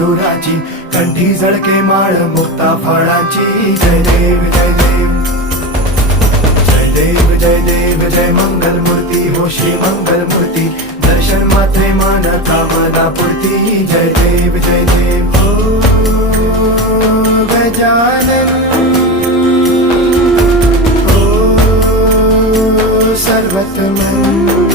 सिंदुराची, कंठी झळके माळ मुक्ता फळाची. जय देव जय देव जय देव जय देव जय मंगल मूर्ती हो श्री मंगल मूर्ती. दर्शन मात्रे मन कामना पूर्ती. जय देव जय देव ओ गजानन ओ सर्वतमन.